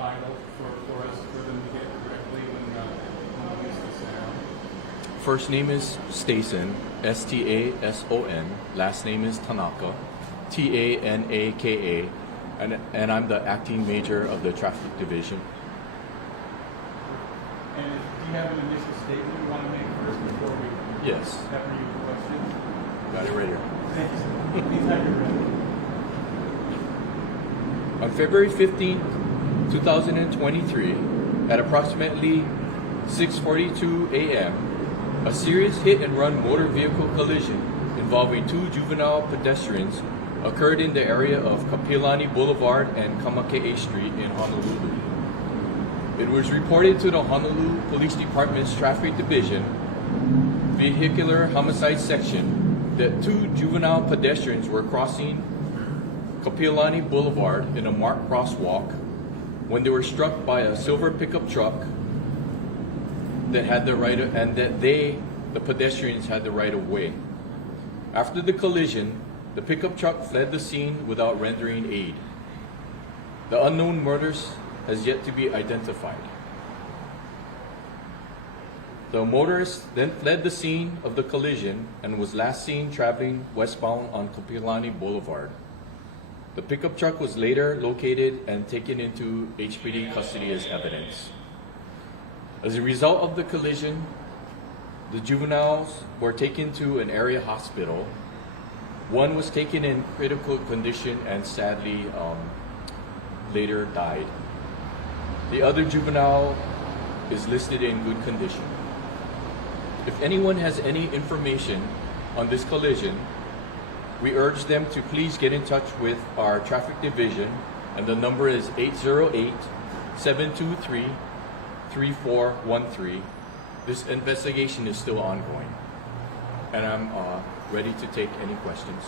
title for us, for them to get directly when we use this now? First name is Stason, Stason. Last name is Tanaka, Tanaka, and I'm the acting major of the traffic division. And do you have an initial statement you want to make first before we Yes, pepper you with questions? got it right here. Thanks. Anytime you're ready. On February 15, 2023, at approximately 6:42 a.m., a serious hit-and-run motor vehicle collision involving two juvenile pedestrians occurred in the area of Kapiolani Boulevard and Kamakee Street in Honolulu. It was reported to the Honolulu Police Department's Traffic Division Vehicular Homicide Section that two juvenile pedestrians were crossing Kapiolani Boulevard in a marked crosswalk when they were struck by a silver pickup truck that had the right of, and that the pedestrians had the right of way. After the collision, the pickup truck fled the scene without rendering aid. The unknown motorist has yet to be identified. The motorist then fled the scene of the collision and was last seen traveling westbound on Kapiolani Boulevard. The pickup truck was later located and taken into HPD custody as evidence. As a result of the collision, the juveniles were taken to an area hospital. One was taken in critical condition and sadly later died. The other juvenile is listed in good condition. If anyone has any information on this collision, we urge them to please get in touch with our traffic division, and the number is 808-723-3413. This investigation is still ongoing, and I'm ready to take any questions.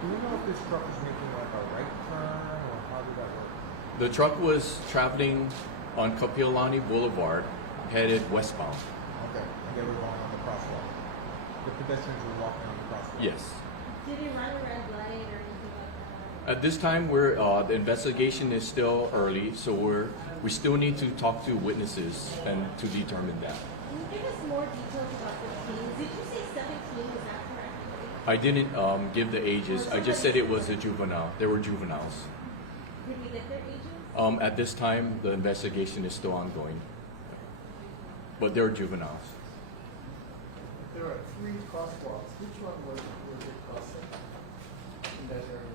Do we know if this truck was making like a right turn, or how did that work? The truck was traveling on Kapiolani Boulevard, headed westbound. Okay, and they were going on the crosswalk. The pedestrians were walking on the crosswalk. Yes. Did he run a red light or anything like that? At this time, the investigation is still early, so we still need to talk to witnesses and to determine that. Can you give us more details about the teens? Did you say 17? Is that correct? I didn't give the ages. I just said it was a juvenile. They were juveniles. Did we get their ages? At this time, the investigation is still ongoing, but they're juveniles. There are three crosswalks. Which one was it crossing in that area?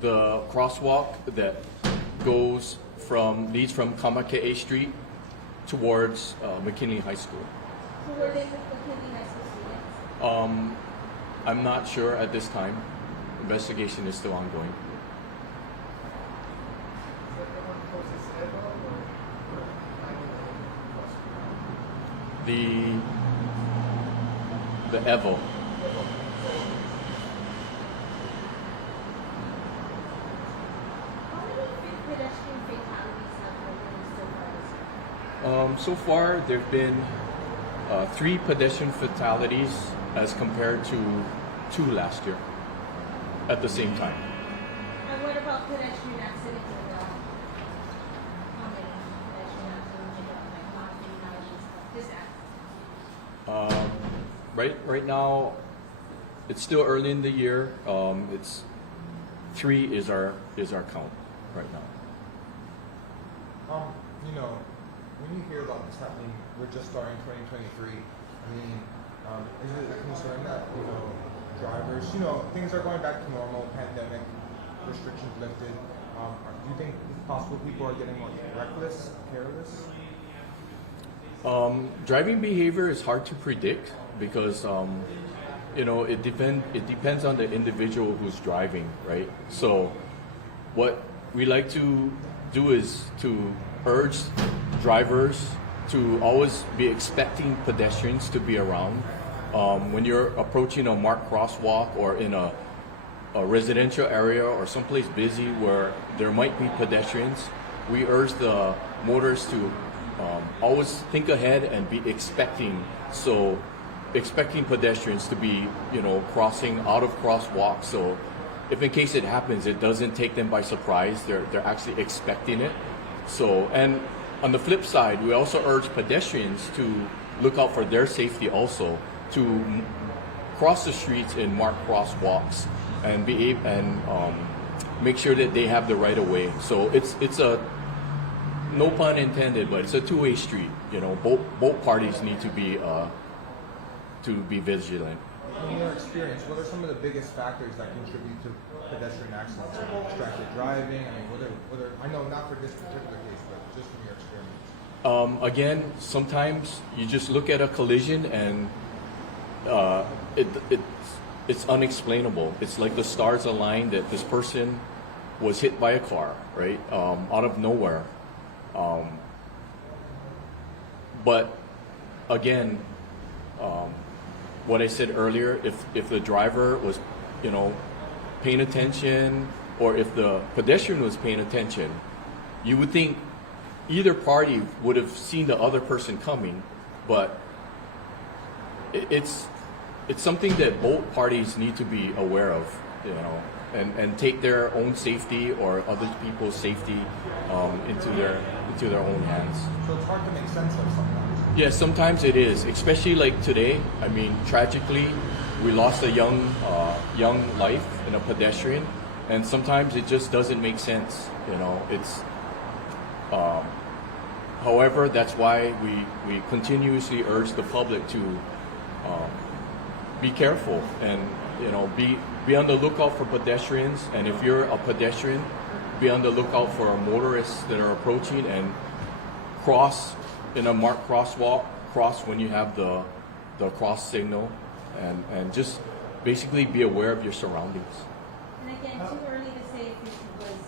The crosswalk that leads from Kamakee Street towards McKinley High School. So were they with McKinley High School students? I'm not sure at this time. Investigation is still ongoing. Is that the one closest ever or The Evo. How many pedestrian fatalities have there been so far this year? So far, there have been 3 pedestrian fatalities as compared to 2 last year at the same time. And what about pedestrian accidents overall? How many pedestrian accidents? Like not fatalities, but just accidents? Right now, it's still early in the year. It's 3 is our count right now. You know, when you hear about this happening, we're just starting 2023. I mean, is it a concern that, drivers, things are going back to normal, pandemic, restrictions lifted. Do you think it's possible people are getting more reckless, careless? Driving behavior is hard to predict because it depends on the individual who's driving, right? So what we like to do is to urge drivers to always be expecting pedestrians to be around. When you're approaching a marked crosswalk or in a residential area or someplace busy where there might be pedestrians, we urge the motorists to always think ahead and be expecting pedestrians to be, crossing out of crosswalks. So if in case it happens, it doesn't take them by surprise. They're actually expecting it. So, and on the flip side, we also urge pedestrians to look out for their safety also, to cross the streets in marked crosswalks and make sure that they have the right of way. So it's a, no pun intended, but it's a two-way street. You know, both parties need to be vigilant. In your experience, what are some of the biggest factors that contribute to pedestrian accidents? Distracted driving. I mean, what are I know not for this particular case, but just from your experience. Again, sometimes you just look at a collision and it's unexplainable. It's like the stars align that this person was hit by a car, right? Out of nowhere. But again, what I said earlier, if the driver was, you know, paying attention, or if the pedestrian was paying attention, you would think either party would have seen the other person coming, but it's something that both parties need to be aware of, you know, and take their own safety or other people's safety into their own hands. So it's hard to make sense of sometimes. Yeah, sometimes it is, especially like today. I mean, tragically, we lost a young life in a pedestrian, and sometimes it just doesn't make sense. You know, it's. However, that's why we continuously urge the public to be careful and, you know, be on the lookout for pedestrians. And if you're a pedestrian, be on the lookout for motorists that are approaching, and cross in a marked crosswalk, cross when you have the cross signal, and just basically be aware of your surroundings. And again, too early to say if it was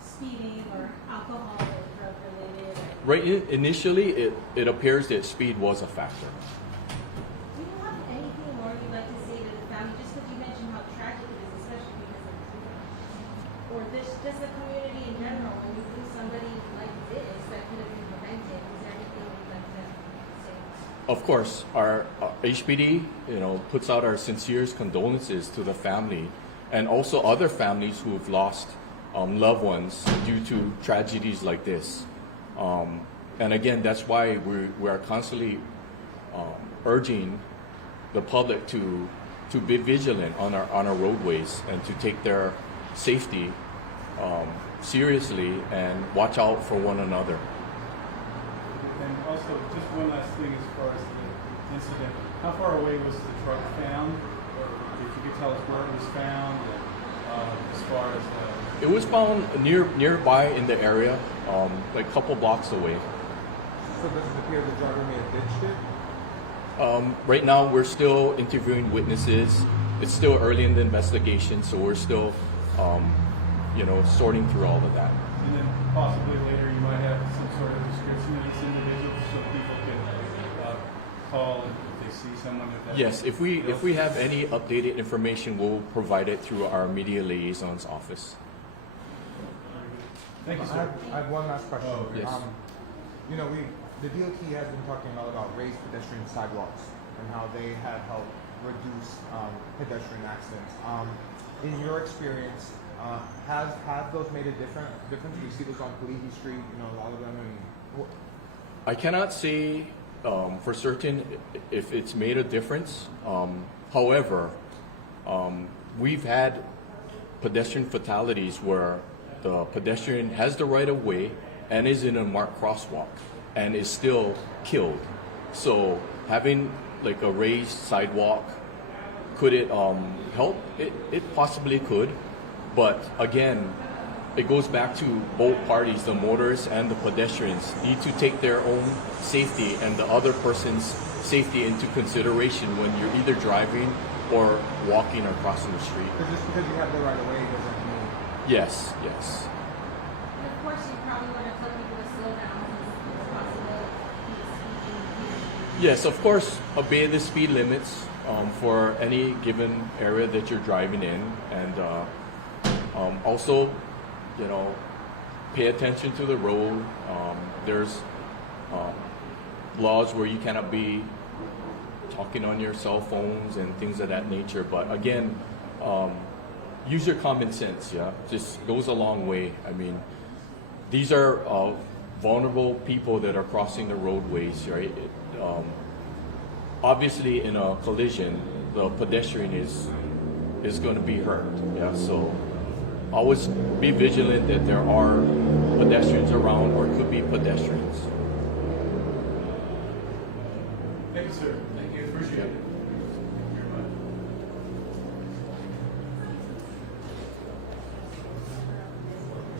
speeding or alcohol or drug related. Right, initially it appears that speed was a factor. Do you have anything more you'd like to say to the family? Just because you mentioned how tragic it is, especially because of the or this, just the community in general, when you lose somebody like this that could have been prevented, is there anything you'd like to say? Of course, our HPD, you know, puts out our sincerest condolences to the family, and also other families who have lost loved ones due to tragedies like this. And again, that's why we are constantly urging the public to be vigilant on our roadways and to take their safety seriously and watch out for one another. And also, just one last thing as far as the incident. How far away was the truck found? Or if you could tell us where it was found, as far as It was found nearby in the area, like a couple blocks away. So does it appear the driver may have ditched it? Right now, we're still interviewing witnesses. It's still early in the investigation, so we're still, you know, sorting through all of that. and then possibly later you might have some sort of description of this individual so people can call if they see someone with that. Yes, if we have any updated information, we'll provide it through our media liaison's office. Thank you, I sir. have one last question. Oh, yes. You know, the DOT has been talking a lot about raised pedestrian sidewalks and how they have helped reduce pedestrian accidents. In your experience, have those made a difference? Do you see those on Kalihi Street? You know, a lot of them. I cannot say for certain if it's made a difference. However, we've had pedestrian fatalities where the pedestrian has the right of way and is in a marked crosswalk and is still killed. So having like a raised sidewalk, could it help? It possibly could, but again, it goes back to both parties, the motorists and the pedestrians need to take their own safety and the other person's safety into consideration when you're either driving or walking or crossing the street. Just because you have the right of way doesn't mean. Yes, yes. And of course, you probably want to tell people to slow down since it's possible he's speeding. Yes, of course, obey the speed limits for any given area that you're driving in, and also, you know, pay attention to the road. There's laws where you cannot be talking on your cell phones and things of that nature. But again, use your common sense. Yeah, just goes a long way. I mean, these are vulnerable people that are crossing the roadways, right? Obviously, in a collision, the pedestrian is going to be hurt. Yeah, so always be vigilant that there are pedestrians around or could be pedestrians. Thank you, sir. Thank you. Appreciate it.